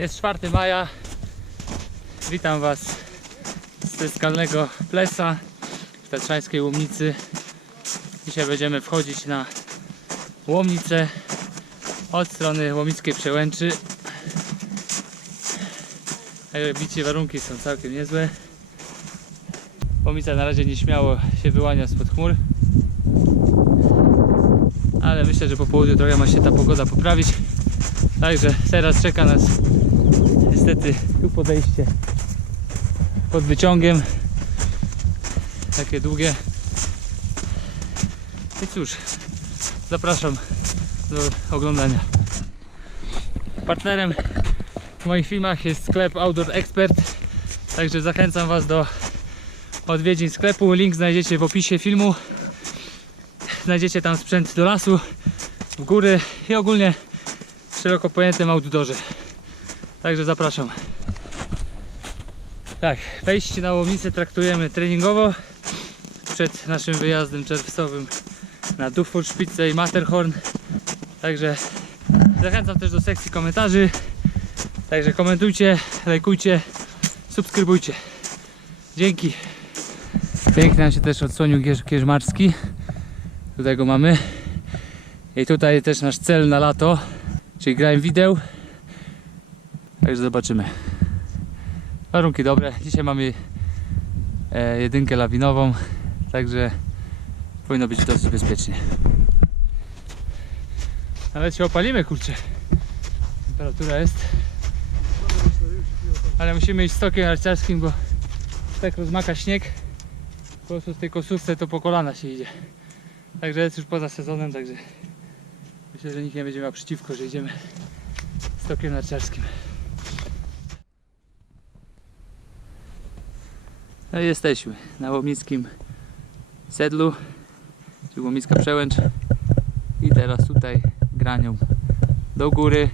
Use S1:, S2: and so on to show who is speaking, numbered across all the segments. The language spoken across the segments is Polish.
S1: Jest 4 maja. Witam Was ze skalnego plesa w Tatrzańskiej Łomnicy. Dzisiaj będziemy wchodzić na Łomnicę od strony Łomickiej Przełęczy. Jak widzicie warunki są całkiem niezłe. Łomica na razie nieśmiało się wyłania spod chmur. Ale myślę, że po południu trochę ma się ta pogoda poprawić. Także teraz czeka nas niestety tu podejście pod wyciągiem. Takie długie. I cóż, zapraszam do oglądania. Partnerem w moich filmach jest sklep Outdoor Expert. Także zachęcam Was do odwiedzin sklepu. Link znajdziecie w opisie filmu. Znajdziecie tam sprzęt do lasu, w góry i ogólnie w szeroko pojętym outdoorze. Także zapraszam. Tak, wejście na łomnicę traktujemy treningowo przed naszym wyjazdem czerwcowym na Dufoldspitze i Matterhorn. Także zachęcam też do sekcji komentarzy. Także komentujcie, lajkujcie, subskrybujcie. Dzięki. Pięknie nam się też odsłonił Kierzmarski. Tutaj go mamy. I tutaj też nasz cel na lato, czyli grałem wideł. Także zobaczymy. Warunki dobre. Dzisiaj mamy e, jedynkę lawinową, także powinno być dosyć bezpiecznie. Nawet się opalimy, kurczę. Temperatura jest. Ale musimy iść stokiem narciarskim, bo tak rozmaka śnieg. Po prostu w tej kosówce to po kolana się idzie. Także jest już poza sezonem, także myślę, że nikt nie będzie miał przeciwko, że idziemy stokiem narciarskim. No i jesteśmy na Łomickim sedlu, czyli Łomicka Przełęcz i teraz tutaj granią do góry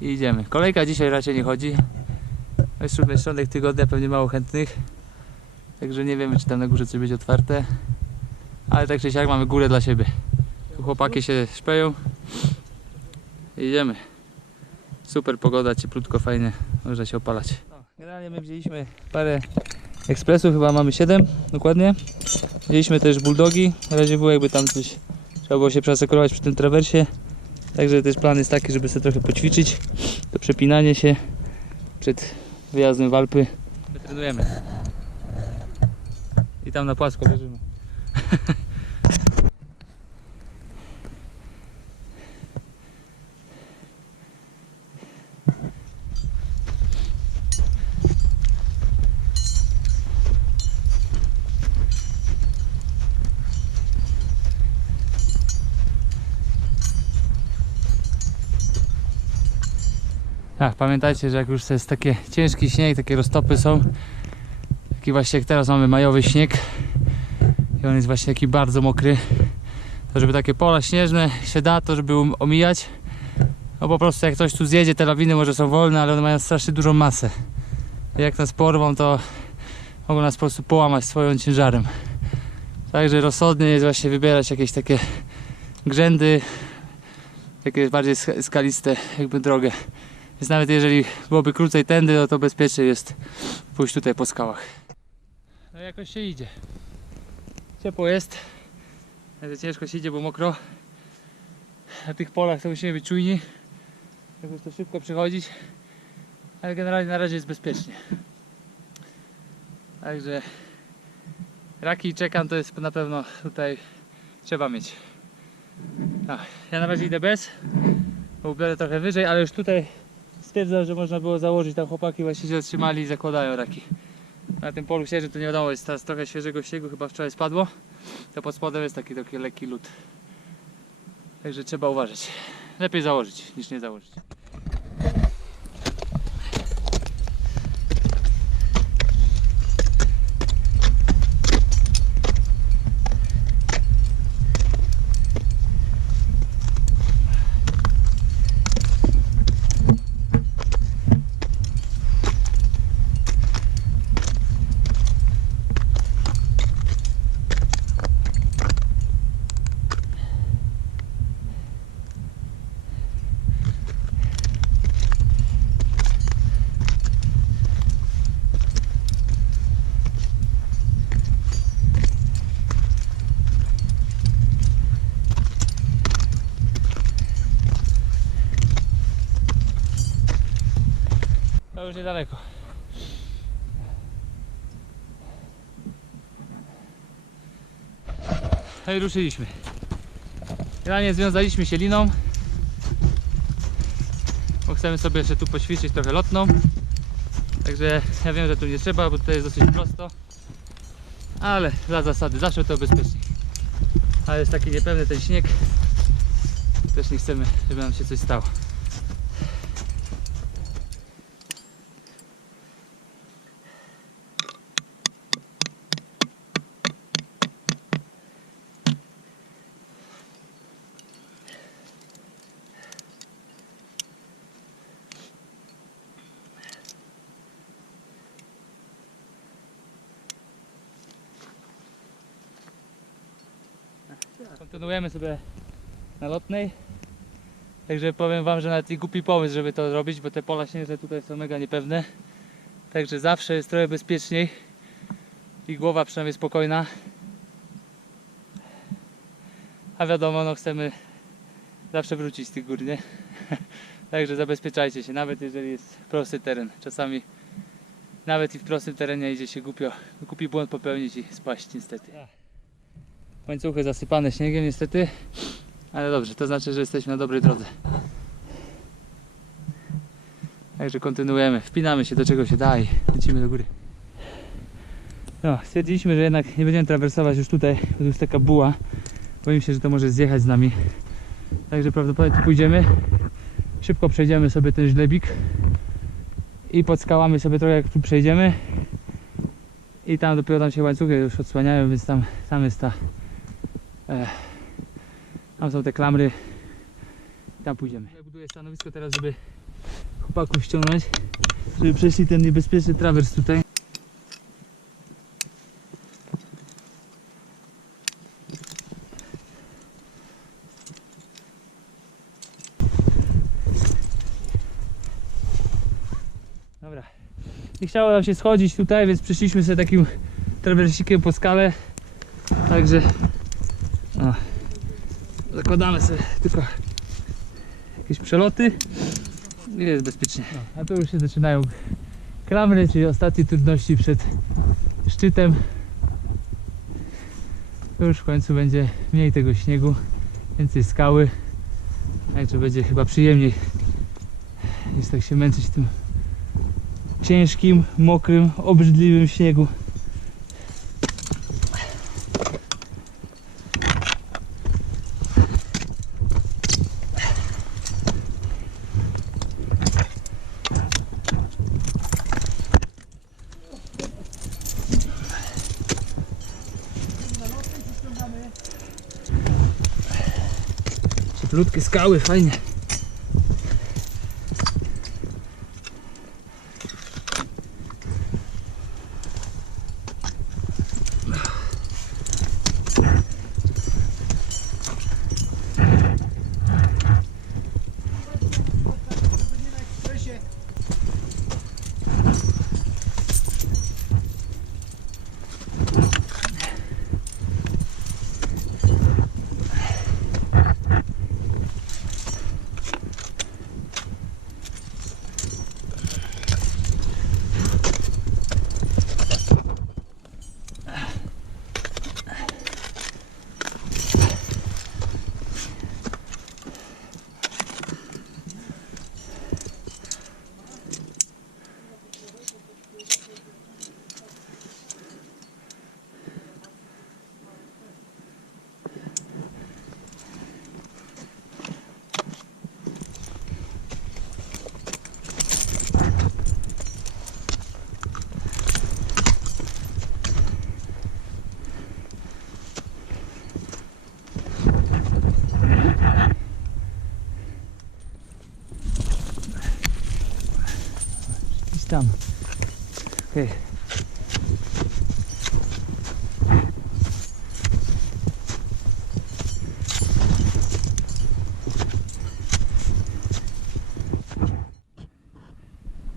S1: i idziemy. Kolejka dzisiaj raczej nie chodzi. Jest środek, środek tygodnia, pewnie mało chętnych. Także nie wiemy, czy tam na górze coś będzie otwarte. Ale tak czy siak mamy górę dla siebie. Tu chłopaki się szpeją. Idziemy. Super pogoda, cieplutko, fajnie. Można się opalać. Generalnie my wzięliśmy parę ekspresów, chyba mamy 7 dokładnie. Wzięliśmy też bulldogi. Na razie było jakby tam coś trzeba było się przeasekrować przy tym trawersie. Także też plan jest taki, żeby sobie trochę poćwiczyć. To przepinanie się przed wyjazdem w Alpy. My trenujemy. I tam na płasko leżymy. Tak, pamiętajcie, że jak już jest taki ciężki śnieg, takie roztopy są, taki właśnie jak teraz mamy majowy śnieg i on jest właśnie taki bardzo mokry, to żeby takie pola śnieżne się da, to żeby um- omijać, no po prostu jak ktoś tu zjedzie, te lawiny może są wolne, ale one mają strasznie dużą masę. I jak nas porwą, to mogą nas po prostu połamać swoim ciężarem. Także rozsądnie jest właśnie wybierać jakieś takie grzędy, jakieś bardziej sk- skaliste jakby drogę. Więc nawet jeżeli byłoby krócej tędy, no to bezpiecznie jest pójść tutaj po skałach. No jakoś się idzie. Ciepło jest. Ale ciężko się idzie, bo mokro. Na tych polach to musimy być czujni. Jakoś to szybko przychodzić. Ale generalnie na razie jest bezpiecznie. Także raki i czekam to jest na pewno tutaj trzeba mieć. A, ja na razie idę bez, bo biorę trochę wyżej, ale już tutaj stwierdzam, że można było założyć, tam chłopaki właśnie się zatrzymali i zakładają raki. Na tym polu śnieżnym to nie wiadomo, jest teraz trochę świeżego śniegu, chyba wczoraj spadło. To pod spodem jest taki, taki lekki lód. Także trzeba uważać. Lepiej założyć niż nie założyć. Już niedaleko. No i ruszyliśmy. Generalnie związaliśmy się liną. Bo chcemy sobie jeszcze tu poćwiczyć trochę lotną. Także ja wiem, że tu nie trzeba, bo tutaj jest dosyć prosto. Ale dla zasady zawsze to bezpieczniej. Ale jest taki niepewny ten śnieg. Też nie chcemy, żeby nam się coś stało. Kontynuujemy sobie na lotnej. Także powiem wam, że nawet i głupi pomysł, żeby to robić, bo te pola śnieżne tutaj są mega niepewne. Także zawsze jest trochę bezpieczniej i głowa przynajmniej spokojna. A wiadomo, no chcemy zawsze wrócić z tych gór, nie? Także zabezpieczajcie się, nawet jeżeli jest prosty teren. Czasami nawet i w prostym terenie idzie się głupio, głupi błąd popełnić i spaść niestety. Łańcuchy zasypane śniegiem niestety, ale dobrze, to znaczy, że jesteśmy na dobrej drodze. Także kontynuujemy, wpinamy się do czego się da i lecimy do góry. No, stwierdziliśmy, że jednak nie będziemy trawersować już tutaj, bo tu jest taka buła. Boję się, że to może zjechać z nami. Także prawdopodobnie tu pójdziemy. Szybko przejdziemy sobie ten żlebik i pod skałami sobie trochę jak tu przejdziemy. I tam dopiero tam się łańcuchy już odsłaniają, więc tam, tam jest ta. Tam są te klamry. Tam pójdziemy. Buduję stanowisko teraz, żeby chłopaków ściągnąć, żeby przeszli ten niebezpieczny trawers tutaj. Dobra. Nie chciało nam się schodzić tutaj, więc przyszliśmy sobie takim trawersikiem po skale. Także. Zakładamy sobie tylko jakieś przeloty i jest bezpiecznie. a tu już się zaczynają klamry, czyli ostatnie trudności przed szczytem. Tu już w końcu będzie mniej tego śniegu, więcej skały. Także będzie chyba przyjemniej niż tak się męczyć tym ciężkim, mokrym, obrzydliwym śniegu. Cieplutkie skały, fajnie. Tam. Okej.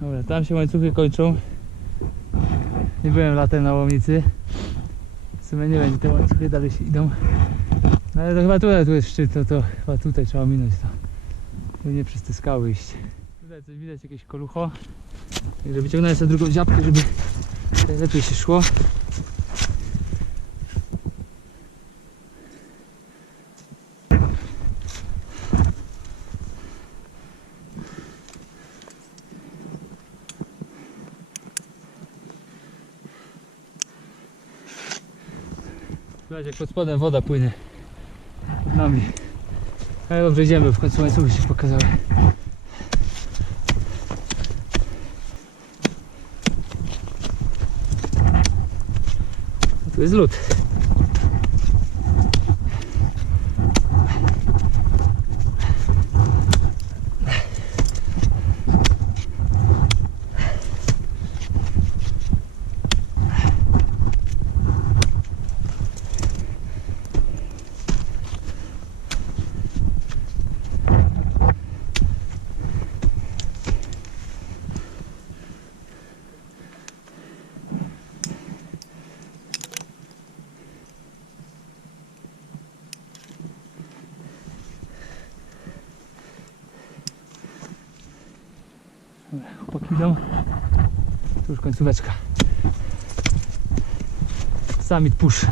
S1: Dobra, tam się łańcuchy kończą. Nie byłem latem na łomnicy. W sumie nie wiem, te łańcuchy dalej się idą. No ale to chyba tutaj tu jest szczyt, to, to chyba tutaj trzeba minąć to. Tu nie przez te skały iść. Tutaj coś widać, jakieś kolucho. Także wyciągnąłem sobie drugą dziapkę, żeby lepiej się szło. Słuchajcie, jak pod spodem woda płynie. Nami. Ale dobrze idziemy, w końcu łańcuchy się pokazały. A tu jest lód. Chłopaki idą. Tu już końcóweczka. Summit push.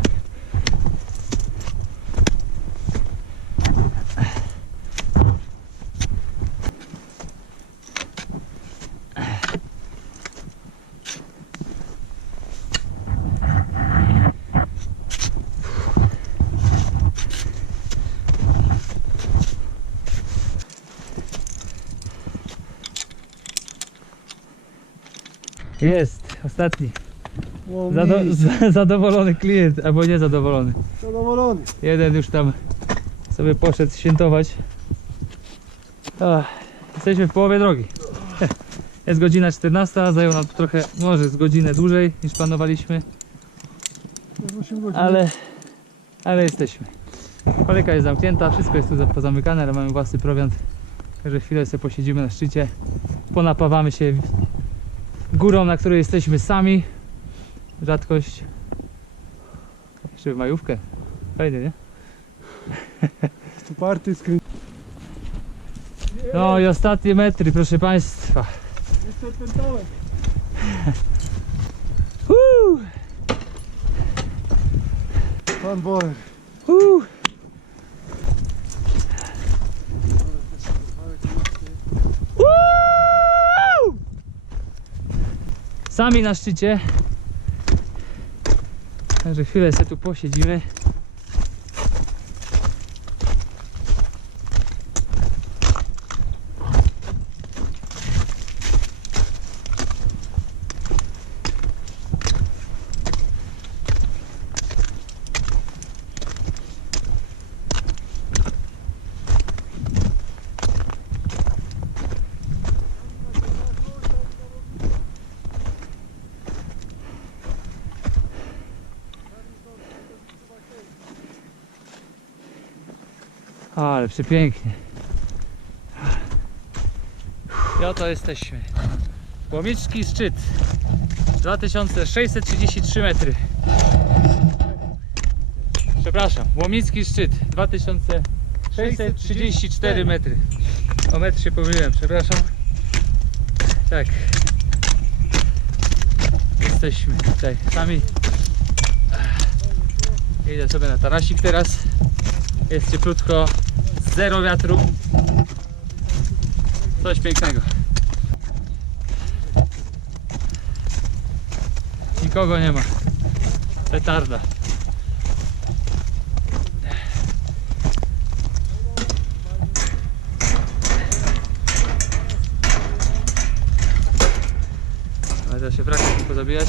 S1: Jest, ostatni. Zado z- zadowolony klient, albo niezadowolony.
S2: Zadowolony.
S1: Jeden już tam sobie poszedł świętować. Ach, jesteśmy w połowie drogi. Jest godzina 14, zajął nam to trochę, może z godzinę dłużej niż planowaliśmy,
S2: Już 8 godzin.
S1: ale, ale jesteśmy. Kolejka jest zamknięta, wszystko jest tu za- pozamykane, ale mamy własny prowiant. Także chwilę sobie posiedzimy na szczycie, ponapawamy się górą, na której jesteśmy sami. Rzadkość. Jeszcze w majówkę. Fajnie, nie?
S2: Tu party skrę...
S1: No i ostatnie metry, proszę Państwa.
S2: Jeszcze ten dołek. Pan.
S1: Sami na szczycie. Także chwilę sobie tu posiedzimy. Ale przepięknie. I oto jesteśmy. Łomicki szczyt. 2633 metry. Przepraszam, Łomicki szczyt. 2634 metry. O metr się pomyliłem, przepraszam. Tak. Jesteśmy tutaj sami. Idę sobie na tarasik teraz. Jest cieplutko, zero wiatru. Coś pięknego. Nikogo nie ma. Petarda. Ale się praktycznie pozabijać.